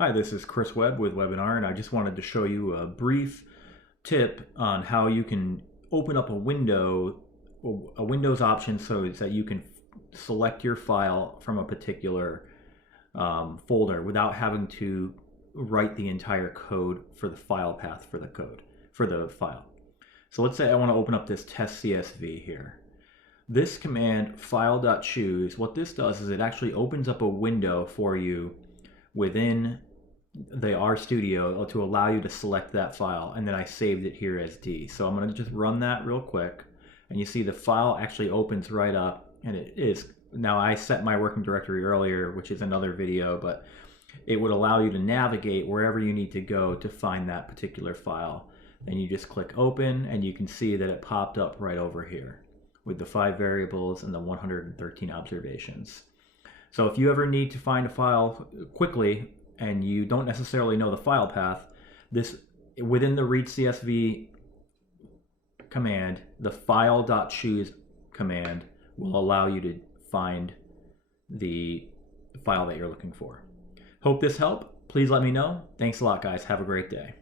Hi, this is Chris Webb with WebbinR, and I just wanted to show you a brief tip on how you can open up a Windows option so that you can select your file from a particular folder without having to write the entire code for the file path for the file. So let's say I want to open up this test CSV here. This command file.choose, what this does is it actually opens up a window for you within the RStudio to allow you to select that file, and then I saved it here as D. So I'm going to just run that real quick, and you see the file actually opens right up, and it is. Now I set my working directory earlier, which is another video, but it would allow you to navigate wherever you need to go to find that particular file. And you just click open, and you can see that it popped up right over here with the 5 variables and the 113 observations. So if you ever need to find a file quickly and you don't necessarily know the file path, this within the read CSV command, the file.choose command will allow you to find the file that you're looking for. Hope this helped. Please let me know. Thanks a lot, guys. Have a great day.